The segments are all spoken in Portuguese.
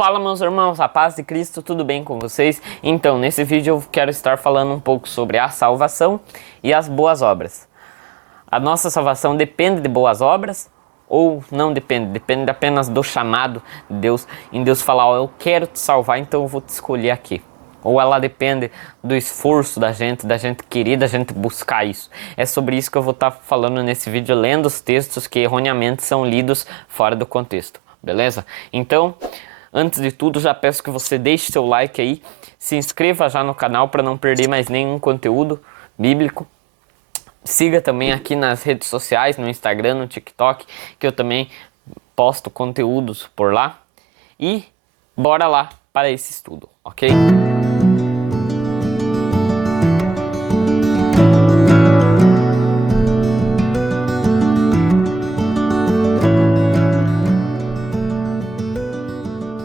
Fala, meus irmãos, a paz de Cristo, tudo bem com vocês? Então, nesse vídeo eu quero estar falando um pouco sobre a salvação e as boas obras. A nossa salvação depende de boas obras ou não depende? Depende apenas do chamado de Deus, em Deus falar, ó, eu quero te salvar, então eu vou te escolher aqui. Ou ela depende do esforço da gente querer, da gente buscar isso. É sobre isso que eu vou estar falando nesse vídeo, lendo os textos que erroneamente são lidos fora do contexto, beleza? Então, antes de tudo, já peço que você deixe seu like aí, se inscreva já no canal para não perder mais nenhum conteúdo bíblico. Siga também aqui nas redes sociais, no Instagram, no TikTok, que eu também posto conteúdos por lá. E bora lá para esse estudo, ok?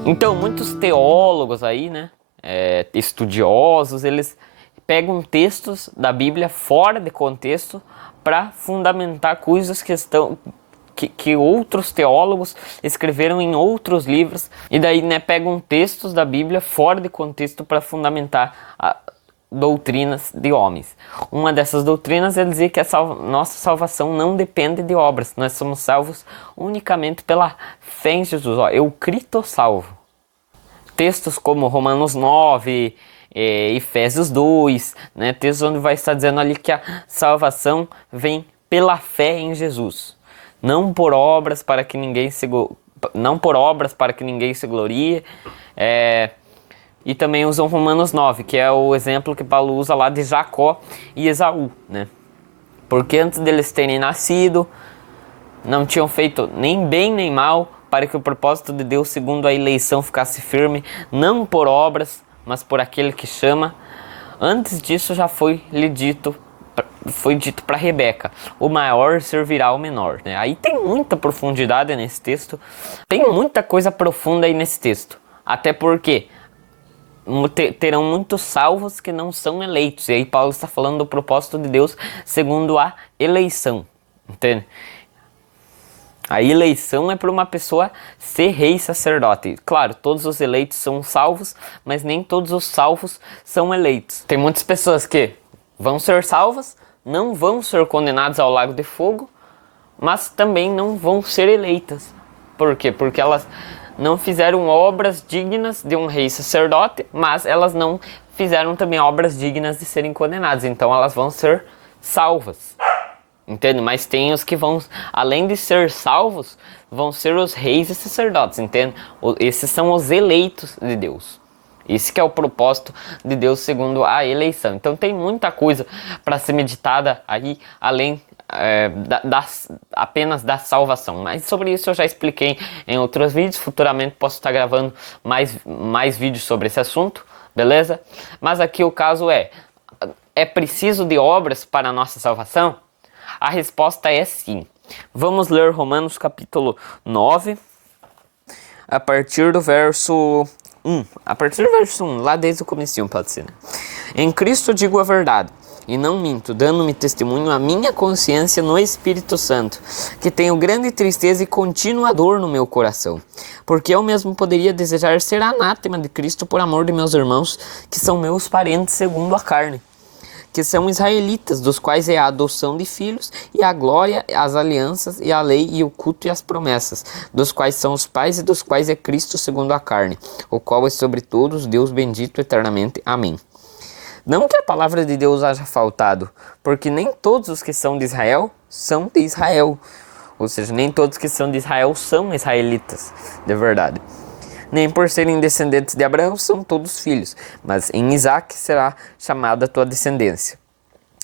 Então, muitos teólogos aí, né, estudiosos, eles pegam textos da Bíblia fora de contexto para fundamentar coisas que outros teólogos escreveram em outros livros, e daí, né, pegam textos da Bíblia fora de contexto para fundamentar doutrinas de homens. Uma dessas doutrinas é dizer que nossa salvação não depende de obras, nós somos salvos unicamente pela fé em Jesus. Ó, eu Cristo salvo. Textos como Romanos 9, Efésios 2, né, textos onde vai estar dizendo ali que a salvação vem pela fé em Jesus, não por obras para que ninguém se glorie. E também usam Romanos 9, que é o exemplo que Paulo usa lá de Jacó e Esaú, né? Porque antes deles terem nascido, não tinham feito nem bem nem mal, para que o propósito de Deus, segundo a eleição, ficasse firme, não por obras, mas por aquele que chama. Antes disso já foi dito para Rebeca, o maior servirá ao menor, né? Aí tem muita profundidade nesse texto, tem muita coisa profunda aí nesse texto, até porque terão muitos salvos que não são eleitos, e aí Paulo está falando do propósito de Deus segundo a eleição, entende? A eleição é para uma pessoa ser rei e sacerdote. Claro, todos os eleitos são salvos, mas nem todos os salvos são eleitos. Tem muitas pessoas que vão ser salvas, não vão ser condenadas ao lago de fogo, mas também não vão ser eleitas. Por quê? Porque elas não fizeram obras dignas de um rei e sacerdote, mas elas não fizeram também obras dignas de serem condenadas. Então elas vão ser salvas. Entende? Mas tem os que vão, além de ser salvos, vão ser os reis e sacerdotes, entende? Esses são os eleitos de Deus. Esse que é o propósito de Deus segundo a eleição. Então tem muita coisa para ser meditada aí, além apenas da salvação. Mas sobre isso eu já expliquei em outros vídeos. Futuramente posso estar gravando mais vídeos sobre esse assunto, beleza? Mas aqui o caso é preciso de obras para a nossa salvação? A resposta é sim. Vamos ler Romanos capítulo 9, a partir do verso 1. A partir do verso 1, lá desde o comecinho pode ser, né? Em Cristo digo a verdade, e não minto, dando-me testemunho a minha consciência no Espírito Santo, que tenho grande tristeza e contínua dor no meu coração, porque eu mesmo poderia desejar ser anátema de Cristo por amor de meus irmãos, que são meus parentes segundo a carne, que são israelitas, dos quais é a adoção de filhos, e a glória, as alianças, e a lei, e o culto e as promessas, dos quais são os pais, e dos quais é Cristo segundo a carne, o qual é sobre todos Deus bendito eternamente. Amém. Não que a palavra de Deus haja faltado, porque nem todos os que são de Israel são de Israel, ou seja, nem todos que são de Israel são israelitas, de verdade. Nem por serem descendentes de Abraão são todos filhos, mas em Isaque será chamada a tua descendência.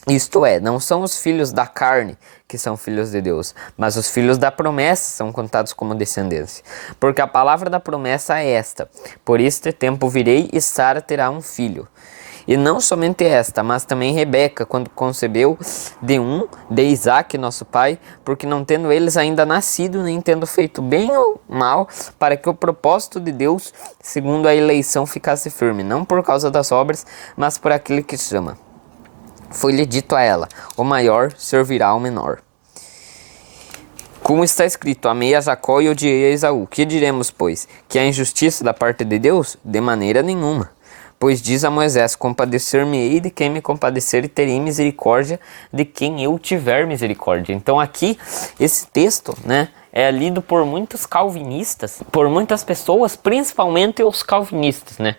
Isto é, não são os filhos da carne que são filhos de Deus, mas os filhos da promessa são contados como descendência. Porque a palavra da promessa é esta: por este tempo virei e Sara terá um filho. E não somente esta, mas também Rebeca, quando concebeu de Isaque, nosso pai, porque não tendo eles ainda nascido, nem tendo feito bem ou mal, para que o propósito de Deus, segundo a eleição, ficasse firme, não por causa das obras, mas por aquele que chama. Foi-lhe dito a ela: o maior servirá ao menor. Como está escrito, amei a Jacó e odiei a Esaú. Que diremos, pois? Que há injustiça da parte de Deus? De maneira nenhuma. Pois diz a Moisés, compadecer-me-ei de quem me compadecer e terei misericórdia de quem eu tiver misericórdia. Então aqui, esse texto, né, é lido por muitos calvinistas, por muitas pessoas, principalmente os calvinistas, né.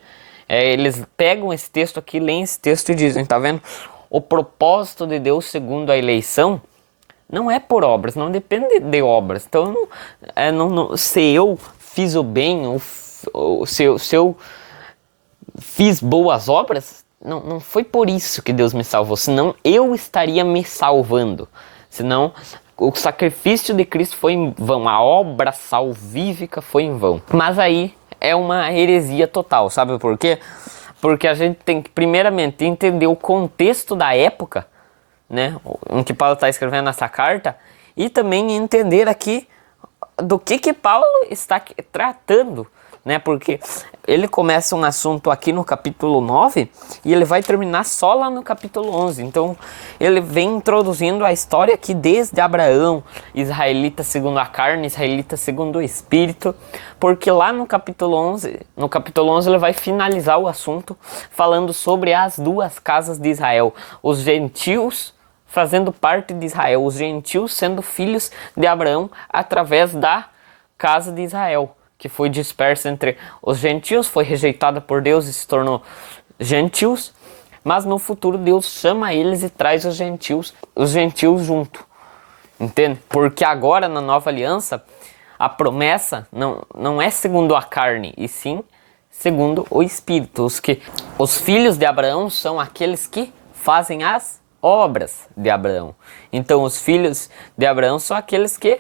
Eles pegam esse texto aqui, leem esse texto e dizem, tá vendo? O propósito de Deus segundo a eleição não é por obras, não depende de obras. Então, se eu fiz o bem, ou se eu fiz boas obras, não foi por isso que Deus me salvou, senão eu estaria me salvando. Senão o sacrifício de Cristo foi em vão, a obra salvífica foi em vão. Mas aí é uma heresia total, sabe por quê? Porque a gente tem que primeiramente entender o contexto da época, né, em que Paulo está escrevendo essa carta, e também entender aqui do que Paulo está tratando, né, porque ele começa um assunto aqui no capítulo 9 e ele vai terminar só lá no capítulo 11. Então ele vem introduzindo a história aqui desde Abraão, israelita segundo a carne, israelita segundo o espírito, porque lá no capítulo 11 ele vai finalizar o assunto falando sobre as duas casas de Israel, os gentios fazendo parte de Israel, os gentios sendo filhos de Abraão através da casa de Israel, que foi dispersa entre os gentios, foi rejeitada por Deus e se tornou gentios, mas no futuro Deus chama eles e traz os gentios junto, entende? Porque agora na nova aliança, a promessa não é segundo a carne, e sim segundo o Espírito. Os filhos de Abraão são aqueles que fazem as obras de Abraão. Então os filhos de Abraão são aqueles que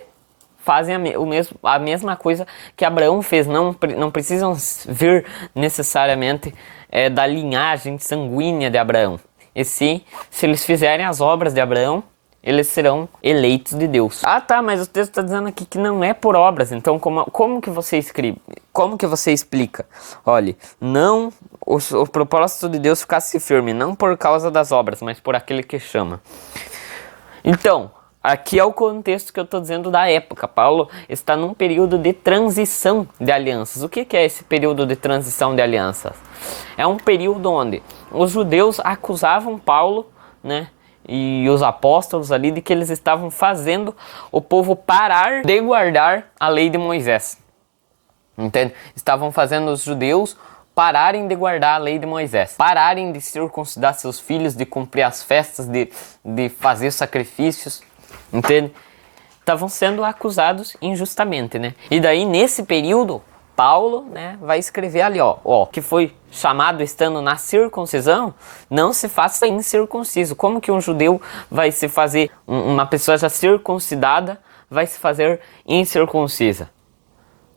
fazem a mesma coisa que Abraão fez. Não precisam vir necessariamente da linhagem sanguínea de Abraão. E se eles fizerem as obras de Abraão, eles serão eleitos de Deus. Ah tá, mas o texto está dizendo aqui que não é por obras. Então como que você escreve? Como que você explica? Olha, não... O propósito de Deus ficasse firme, não por causa das obras, mas por aquele que chama. Então, aqui é o contexto que eu estou dizendo da época. Paulo está num período de transição de alianças. O que é esse período de transição de alianças? É um período onde os judeus acusavam Paulo, né, e os apóstolos ali de que eles estavam fazendo o povo parar de guardar a lei de Moisés. Entende? Estavam fazendo os judeus pararem de guardar a lei de Moisés, pararem de circuncidar seus filhos, de cumprir as festas, de fazer sacrifícios, entende? Estavam sendo acusados injustamente, né? E daí, nesse período, Paulo, né, vai escrever ali, ó, que foi chamado estando na circuncisão, não se faça incircunciso. Como que um judeu vai se fazer, uma pessoa já circuncidada, vai se fazer incircuncisa?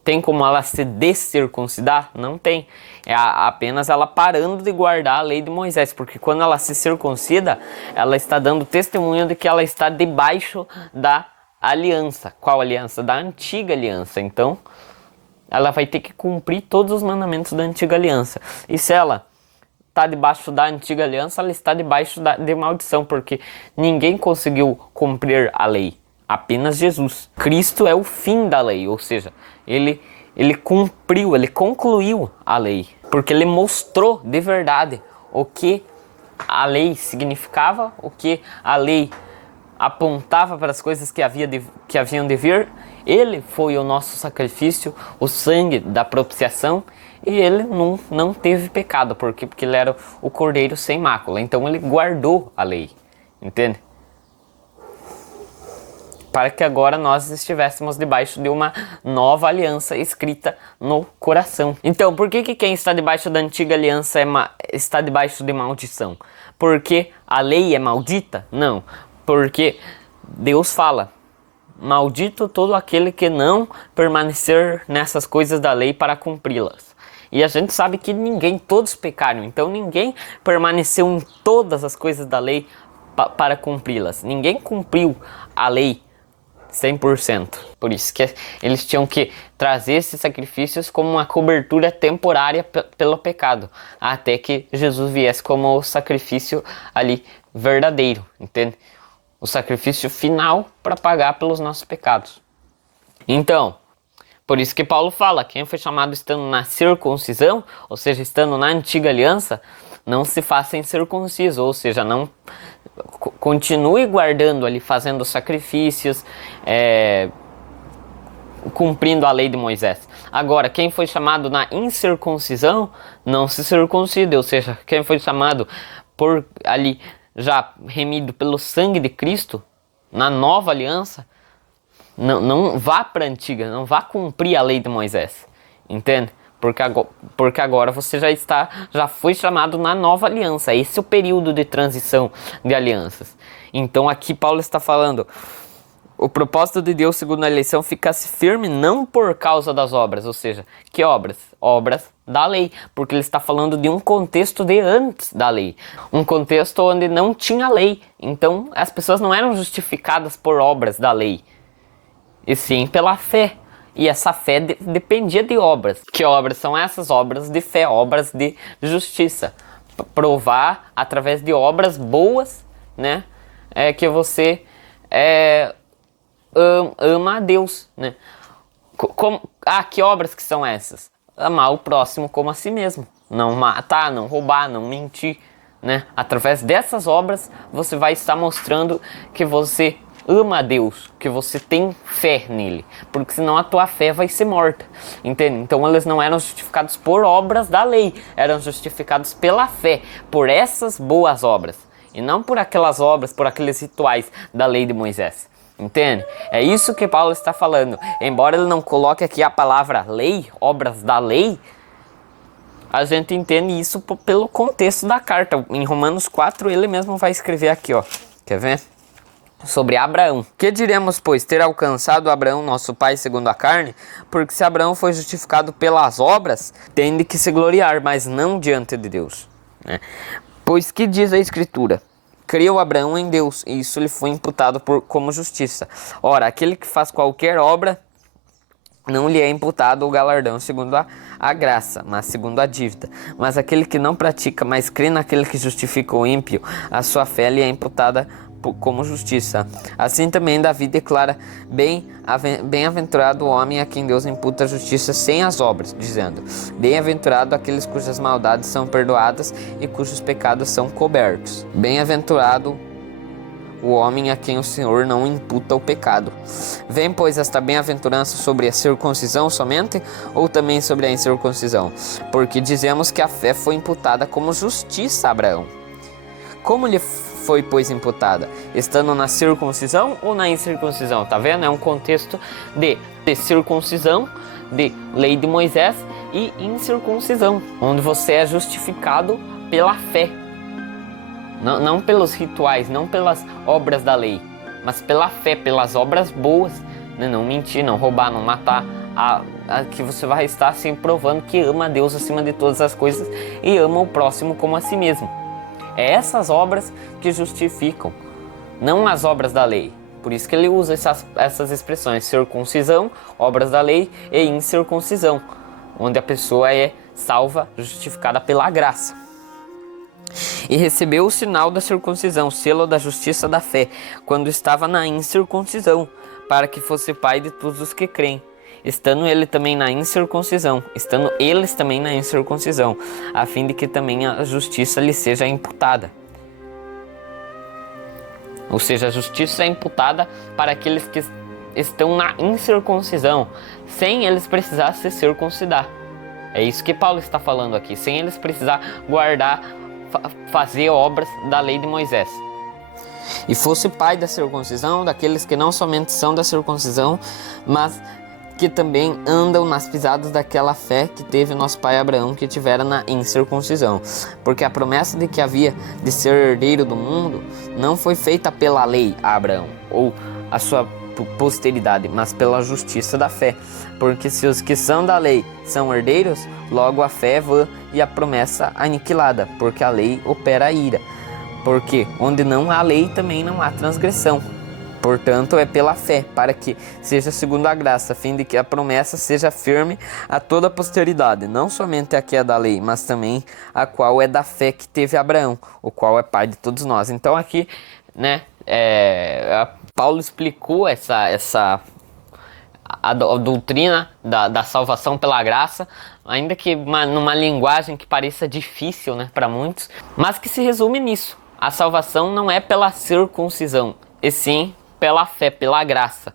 Tem como ela se descircuncidar? Não tem. É apenas ela parando de guardar a lei de Moisés. Porque quando ela se circuncida, ela está dando testemunho de que ela está debaixo da aliança. Qual aliança? Da antiga aliança. Então, ela vai ter que cumprir todos os mandamentos da antiga aliança. E se ela está debaixo da antiga aliança, ela está debaixo de maldição. Porque ninguém conseguiu cumprir a lei. Apenas Jesus. Cristo é o fim da lei, ou seja, ele cumpriu, ele concluiu a lei, porque ele mostrou de verdade o que a lei significava, o que a lei apontava para as coisas que haviam de vir. Ele foi o nosso sacrifício, o sangue da propiciação, e ele não teve pecado, porque ele era o cordeiro sem mácula, então ele guardou a lei, entende? Para que agora nós estivéssemos debaixo de uma nova aliança escrita no coração. Então, por que quem está debaixo da antiga aliança está debaixo de maldição? Porque a lei é maldita? Não, porque Deus fala, maldito todo aquele que não permanecer nessas coisas da lei para cumpri-las. E a gente sabe que todos pecaram, então ninguém permaneceu em todas as coisas da lei para cumpri-las. Ninguém cumpriu a lei 100%. Por isso que eles tinham que trazer esses sacrifícios como uma cobertura temporária pelo pecado, até que Jesus viesse como o sacrifício ali verdadeiro, entende? O sacrifício final para pagar pelos nossos pecados. Então, por isso que Paulo fala, quem foi chamado estando na circuncisão, ou seja, estando na antiga aliança, não se faça incircunciso, ou seja, não continue guardando ali, fazendo sacrifícios, cumprindo a lei de Moisés. Agora, quem foi chamado na incircuncisão, não se circuncide, ou seja, quem foi chamado por ali, já remido pelo sangue de Cristo, na nova aliança, não vá para a antiga, não vá cumprir a lei de Moisés, entende? Porque agora você já foi chamado na nova aliança. Esse é o período de transição de alianças. Então aqui Paulo está falando, o propósito de Deus segundo a eleição ficasse firme não por causa das obras, ou seja, que obras? Obras da lei, porque ele está falando de um contexto de antes da lei, um contexto onde não tinha lei, então as pessoas não eram justificadas por obras da lei, e sim pela fé. E essa fé dependia de obras. Que obras são essas? Obras de fé, obras de justiça. Provar através de obras boas, né? Que você ama a Deus, né? Que obras que são essas? Amar o próximo como a si mesmo. Não matar, não roubar, não mentir, né? Através dessas obras você vai estar mostrando que você ama a Deus, que você tem fé nele, porque senão a tua fé vai ser morta, entende? Então eles não eram justificados por obras da lei, eram justificados pela fé, por essas boas obras, e não por aquelas obras, por aqueles rituais da lei de Moisés, entende? É isso que Paulo está falando, embora ele não coloque aqui a palavra lei, obras da lei, a gente entende isso pelo contexto da carta. Em Romanos 4 ele mesmo vai escrever aqui, ó, quer ver? Sobre Abraão. Que diremos, pois, ter alcançado Abraão, nosso pai, segundo a carne? Porque se Abraão foi justificado pelas obras, tem de que se gloriar, mas não diante de Deus, né? Pois que diz a Escritura? Creu Abraão em Deus, e isso lhe foi imputado como justiça. Ora, aquele que faz qualquer obra, não lhe é imputado o galardão segundo a graça, mas segundo a dívida. Mas aquele que não pratica, mas crê naquele que justifica o ímpio, a sua fé lhe é imputada como justiça. Assim também Davi declara: bem-aventurado o homem a quem Deus imputa a justiça sem as obras, dizendo: bem-aventurado aqueles cujas maldades são perdoadas e cujos pecados são cobertos. Bem-aventurado o homem a quem o Senhor não imputa o pecado. Vem, pois, esta bem-aventurança sobre a circuncisão somente, ou também sobre a incircuncisão? Porque dizemos que a fé foi imputada como justiça a Abraão. Como lhe foi, pois, imputada? Estando na circuncisão ou na incircuncisão? Tá vendo? É um contexto de circuncisão, de lei de Moisés, e incircuncisão, onde você é justificado pela fé. Não pelos rituais, não pelas obras da lei, mas pela fé, pelas obras boas, né? Não mentir, não roubar, não matar, que você vai estar assim provando que ama a Deus acima de todas as coisas e ama o próximo como a si mesmo. É essas obras que justificam, não as obras da lei. Por isso que ele usa essas expressões: circuncisão, obras da lei, e incircuncisão, onde a pessoa é salva, justificada pela graça. E recebeu o sinal da circuncisão, selo da justiça da fé, quando estava na incircuncisão, para que fosse pai de todos os que creem, estando eles também na incircuncisão, a fim de que também a justiça lhe seja imputada. Ou seja, a justiça é imputada para aqueles que estão na incircuncisão, sem eles precisar se circuncidar. É isso que Paulo está falando aqui, sem eles precisar fazer obras da lei de Moisés. E fosse pai da circuncisão, daqueles que não somente são da circuncisão, mas que também andam nas pisadas daquela fé que teve nosso pai Abraão, que tivera na incircuncisão. Porque a promessa de que havia de ser herdeiro do mundo não foi feita pela lei a Abraão, ou a sua posteridade, mas pela justiça da fé. Porque se os que são da lei são herdeiros, logo a fé é vã e a promessa aniquilada, porque a lei opera a ira. Porque onde não há lei também não há transgressão. Portanto, é pela fé, para que seja segundo a graça, a fim de que a promessa seja firme a toda a posteridade, não somente a que é da lei, mas também a qual é da fé que teve Abraão, o qual é pai de todos nós. Então aqui, né, Paulo explicou a doutrina da salvação pela graça, ainda que numa linguagem que pareça difícil, né, para muitos, mas que se resume nisso. A salvação não é pela circuncisão, e sim pela fé, pela graça.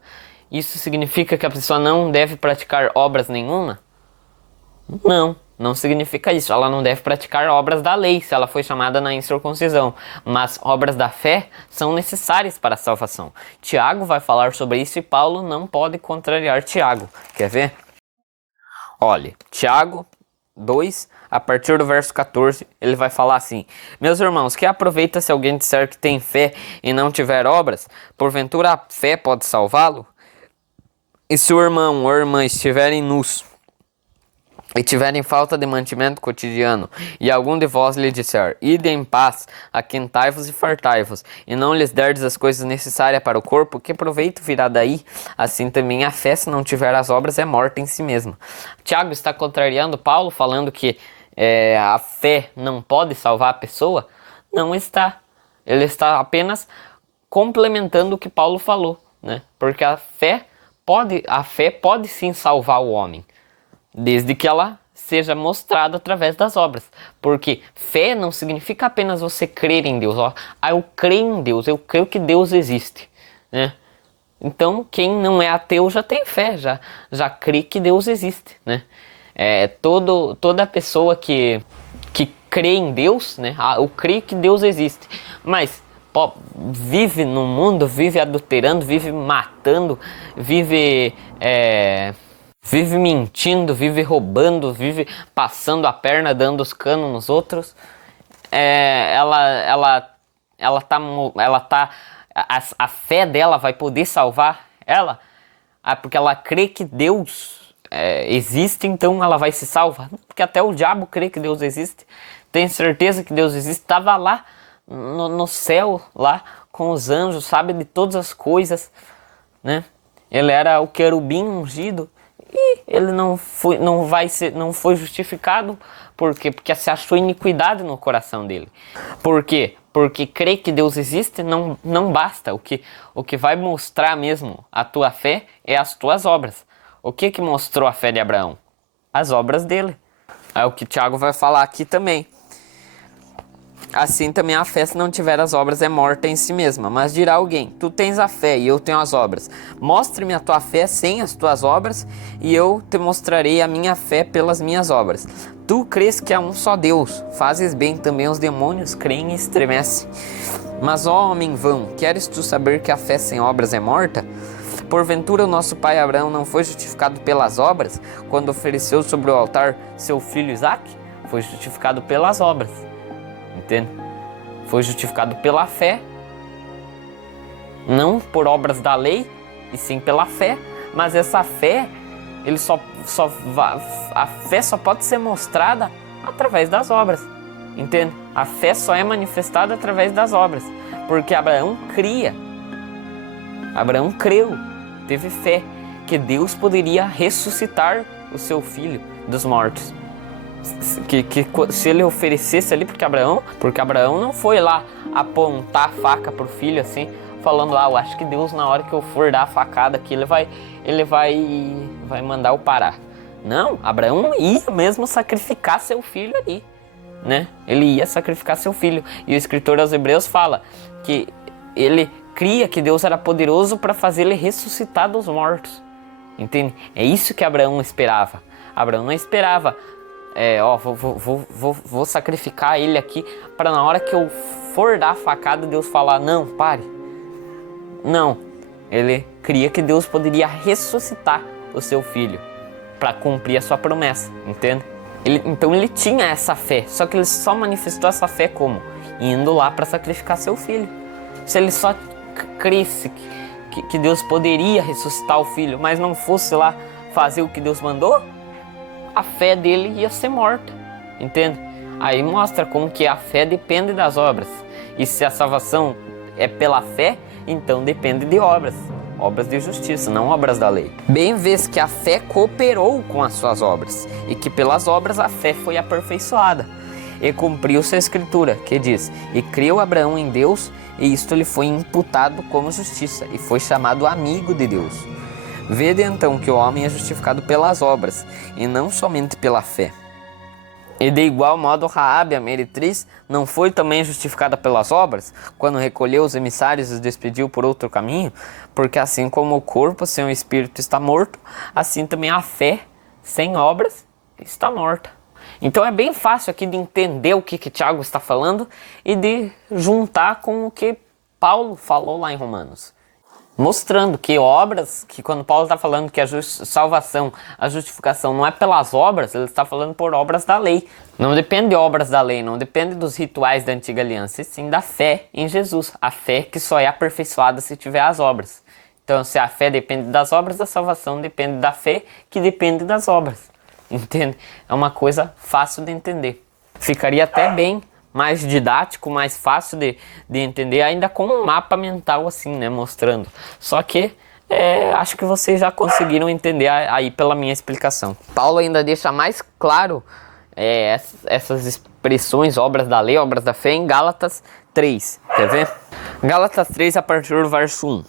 Isso significa que a pessoa não deve praticar obras nenhuma? Não significa isso. Ela não deve praticar obras da lei, se ela foi chamada na incircuncisão. Mas obras da fé são necessárias para a salvação. Tiago vai falar sobre isso e Paulo não pode contrariar Tiago. Quer ver? Olha, Tiago 2, a partir do verso 14, ele vai falar assim: meus irmãos, que aproveita se alguém disser que tem fé e não tiver obras? Porventura a fé pode salvá-lo? E se o irmão ou a irmã estiverem nus e tiverem falta de mantimento cotidiano, e algum de vós lhe disser, ide em paz, aquentai-vos e fartai-vos, e não lhes derdes as coisas necessárias para o corpo, que proveito virá daí? Assim também a fé, se não tiver as obras, é morta em si mesma. Tiago está contrariando Paulo, falando que a fé não pode salvar a pessoa? Não está. Ele está apenas complementando o que Paulo falou, né? Porque a fé pode sim salvar o homem, desde que ela seja mostrada através das obras. Porque fé não significa apenas você crer em Deus. Eu creio em Deus, eu creio que Deus existe, né? Então, quem não é ateu já tem fé, já crê que Deus existe, né? Toda pessoa que crê em Deus, né? Eu creio que Deus existe, mas vive no mundo, vive adulterando, vive matando, vive mentindo, vive roubando, vive passando a perna, dando os canos nos outros. A fé dela vai poder salvar ela? Porque ela crê que Deus existe, então ela vai se salvar? Porque até o diabo crê que Deus existe, tem certeza que Deus existe, estava lá no céu, lá com os anjos, sabe de todas as coisas, né? Ele era o querubim ungido. E ele não foi justificado. Por quê? Porque se achou iniquidade no coração dele. Por quê? Porque crer que Deus existe não basta. O que vai mostrar mesmo a tua fé é as tuas obras. O que mostrou a fé de Abraão? As obras dele. É o que Tiago vai falar aqui também. Assim também a fé, se não tiver as obras, é morta em si mesma. Mas dirá alguém, tu tens a fé e eu tenho as obras. Mostre-me a tua fé sem as tuas obras, e eu te mostrarei a minha fé pelas minhas obras. Tu crês que há um só Deus, fazes bem, também os demônios creem e estremecem. Mas, ó homem vão, queres tu saber que a fé sem obras é morta? Porventura o nosso pai Abraão não foi justificado pelas obras, quando ofereceu sobre o altar seu filho Isaque? Foi justificado pelas obras. Entende? Foi justificado pela fé, não por obras da lei, e sim pela fé. Mas essa fé, a fé só pode ser mostrada através das obras, entende? A fé só é manifestada através das obras, porque Abraão creu, teve fé que Deus poderia ressuscitar o seu filho dos mortos. Que se ele oferecesse ali, porque Abraão não foi lá apontar a faca pro filho assim, falando, eu acho que Deus, na hora que eu for dar a facada aqui, ele vai mandar eu parar. Não, Abraão ia mesmo sacrificar seu filho ali, né? Ele ia sacrificar seu filho. E o escritor aos Hebreus fala que ele cria que Deus era poderoso para fazer ele ressuscitar dos mortos, entende? É isso que Abraão esperava. Abraão não esperava vou sacrificar ele aqui para na hora que eu for dar a facada Deus falar, não, pare. Não, ele cria que Deus poderia ressuscitar o seu filho para cumprir a sua promessa, entende? Então ele tinha essa fé, só que ele só manifestou essa fé como? Indo lá para sacrificar seu filho. Se ele só cresce que Deus poderia ressuscitar o filho, mas não fosse lá fazer o que Deus mandou, a fé dele ia ser morta, entende? Aí mostra como que a fé depende das obras. E se a salvação é pela fé, então depende de obras de justiça, não obras da lei. Bem vês que a fé cooperou com as suas obras, e que pelas obras a fé foi aperfeiçoada. E cumpriu-se a escritura, que diz, e creu Abraão em Deus, e isto lhe foi imputado como justiça, e foi chamado amigo de Deus. Vede então que o homem é justificado pelas obras, e não somente pela fé. E de igual modo Raabe, a meretriz, não foi também justificada pelas obras, quando recolheu os emissários e os despediu por outro caminho? Porque assim como o corpo sem o espírito está morto, assim também a fé sem obras está morta. Então é bem fácil aqui de entender o que Tiago está falando e de juntar com o que Paulo falou lá em Romanos. Mostrando que obras, que quando Paulo está falando que a salvação, a justificação não é pelas obras, ele está falando por obras da lei. Não depende de obras da lei, não depende dos rituais da antiga aliança, e sim da fé em Jesus. A fé que só é aperfeiçoada se tiver as obras. Então, se a fé depende das obras, a salvação depende da fé, que depende das obras. Entende? É uma coisa fácil de entender. Ficaria até bem mais didático, mais fácil de entender, ainda com um mapa mental assim, né, mostrando. Só que acho que vocês já conseguiram entender aí pela minha explicação. Paulo ainda deixa mais claro essas expressões, obras da lei, obras da fé, em Gálatas 3. Quer ver? Gálatas 3, a partir do verso 1.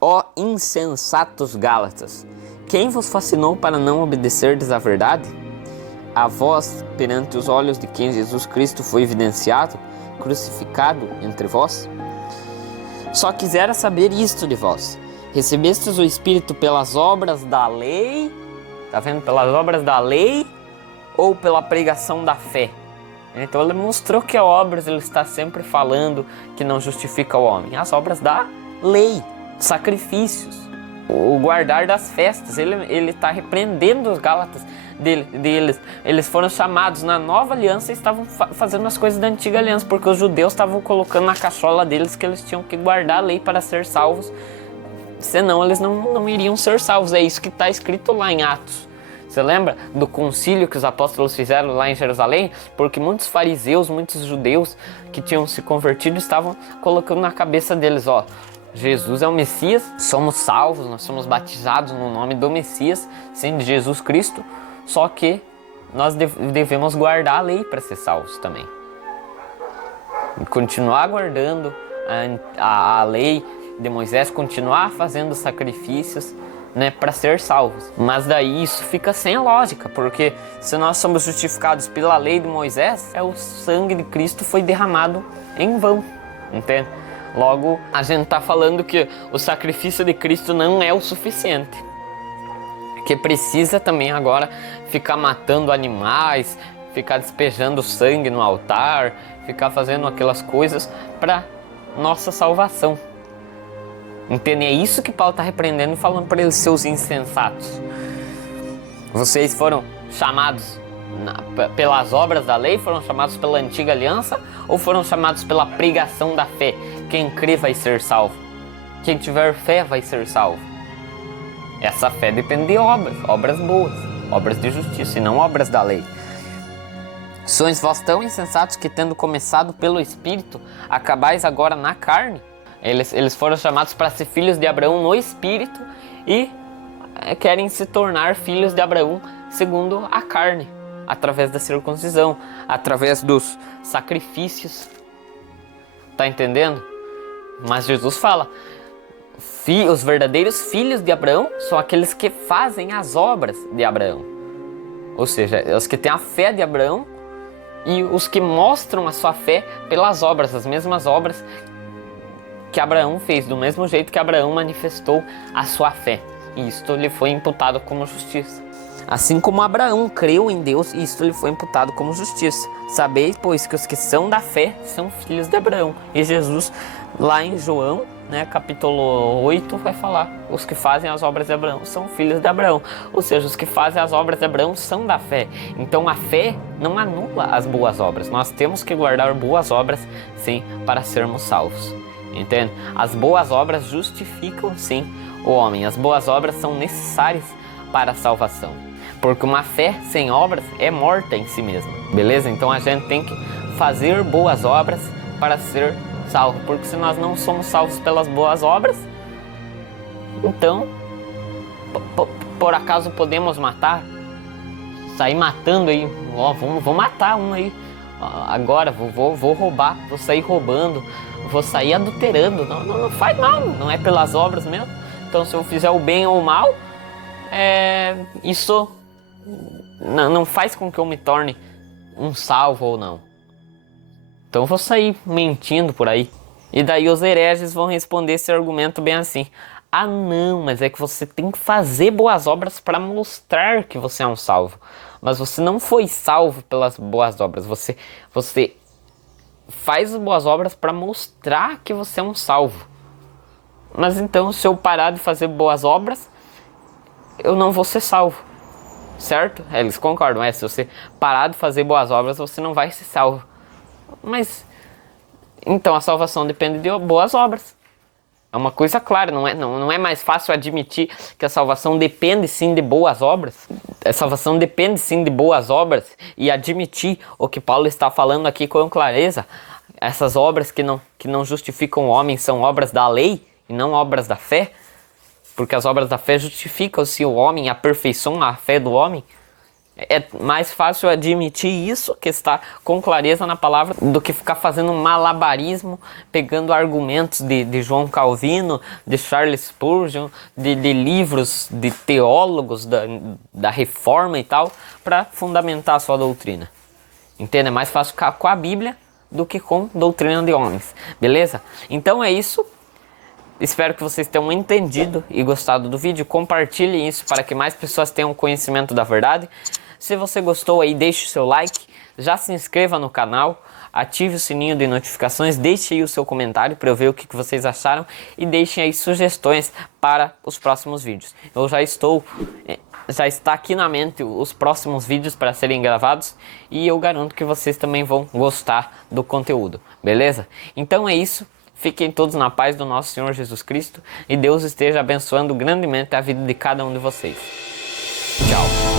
Ó insensatos Gálatas, quem vos fascinou para não obedecerdes à verdade? A vós, perante os olhos de quem Jesus Cristo foi evidenciado, crucificado entre vós? Só quisera saber isto de vós: recebestes o Espírito pelas obras da lei? Tá vendo? Pelas obras da lei ou pela pregação da fé? Então ele mostrou que as obras ele está sempre falando que não justifica o homem. As obras da lei, sacrifícios, o guardar das festas. Ele está repreendendo os Gálatas deles. Eles foram chamados na nova aliança e estavam fazendo as coisas da antiga aliança, porque os judeus estavam colocando na cachola deles que eles tinham que guardar a lei para ser salvos, senão eles não iriam ser salvos. É isso que está escrito lá em Atos. Você lembra do concílio que os apóstolos fizeram lá em Jerusalém? Porque muitos fariseus, muitos judeus que tinham se convertido estavam colocando na cabeça deles, ó, Jesus é o Messias, somos salvos, nós somos batizados no nome do Messias, sim, de Jesus Cristo, só que nós devemos guardar a lei para ser salvos também. Continuar guardando a lei de Moisés, continuar fazendo sacrifícios, né, para ser salvos. Mas daí isso fica sem lógica, porque se nós somos justificados pela lei de Moisés, o sangue de Cristo foi derramado em vão, entende? Logo, a gente está falando que o sacrifício de Cristo não é o suficiente, que precisa também agora ficar matando animais, ficar despejando sangue no altar, ficar fazendo aquelas coisas para nossa salvação. Entende? É isso que Paulo está repreendendo e falando para eles, seus insensatos. Vocês foram chamados pelas obras da lei, foram chamados pela antiga aliança, ou foram chamados pela pregação da fé? Quem crê vai ser salvo. Quem tiver fé vai ser salvo. Essa fé depende de obras boas, obras de justiça e não obras da lei. Sois vós tão insensatos que, tendo começado pelo Espírito, acabais agora na carne? Eles foram chamados para ser filhos de Abraão no Espírito e querem se tornar filhos de Abraão segundo a carne, através da circuncisão, através dos sacrifícios. Tá entendendo? Mas Jesus fala, os verdadeiros filhos de Abraão são aqueles que fazem as obras de Abraão. Ou seja, os que têm a fé de Abraão e os que mostram a sua fé pelas obras, as mesmas obras que Abraão fez, do mesmo jeito que Abraão manifestou a sua fé. E isto lhe foi imputado como justiça. Assim como Abraão creu em Deus, isto lhe foi imputado como justiça. Sabeis, pois, que os que são da fé são filhos de Abraão. E Jesus, lá em João, capítulo 8, vai falar, os que fazem as obras de Abraão são filhos de Abraão. Ou seja, os que fazem as obras de Abraão são da fé. Então a fé não anula as boas obras. Nós temos que guardar boas obras, sim, para sermos salvos. Entende? As boas obras justificam, sim, o homem. As boas obras são necessárias para a salvação. Porque uma fé sem obras é morta em si mesma. Beleza? Então a gente tem que fazer boas obras para ser salvo. Porque se nós não somos salvos pelas boas obras, então, por acaso podemos matar? Sair matando aí, vou matar um aí. Agora, vou roubar, vou sair roubando, vou sair adulterando. Não faz mal, não é pelas obras mesmo. Então se eu fizer o bem ou o mal, isso não faz com que eu me torne um salvo ou não. Então eu vou sair mentindo por aí. E daí os hereges vão responder esse argumento bem assim: ah não, mas é que você tem que fazer boas obras para mostrar que você é um salvo. Mas você não foi salvo pelas boas obras, você faz boas obras para mostrar que você é um salvo. Mas então, se eu parar de fazer boas obras, eu não vou ser salvo, certo? Eles concordam, se você parar de fazer boas obras, você não vai ser salvo. Mas então a salvação depende de boas obras. É uma coisa clara, não é mais fácil admitir que a salvação depende sim de boas obras? A salvação depende sim de boas obras e admitir o que Paulo está falando aqui com clareza. Essas obras que não justificam o homem são obras da lei e não obras da fé, porque as obras da fé justificam-se o homem, aperfeiçoam a fé do homem. É mais fácil admitir isso, que está com clareza na palavra, do que ficar fazendo malabarismo, pegando argumentos de João Calvino, de Charles Spurgeon, de livros de teólogos da Reforma e tal, para fundamentar a sua doutrina. Entende? É mais fácil ficar com a Bíblia do que com doutrina de homens. Beleza? Então é isso. Espero que vocês tenham entendido e gostado do vídeo. Compartilhem isso para que mais pessoas tenham conhecimento da verdade. Se você gostou aí, deixe o seu like, já se inscreva no canal, ative o sininho de notificações, deixe aí o seu comentário para eu ver o que vocês acharam e deixem aí sugestões para os próximos vídeos. Eu já está aqui na mente os próximos vídeos para serem gravados e eu garanto que vocês também vão gostar do conteúdo, beleza? Então é isso. Fiquem todos na paz do nosso Senhor Jesus Cristo e Deus esteja abençoando grandemente a vida de cada um de vocês. Tchau!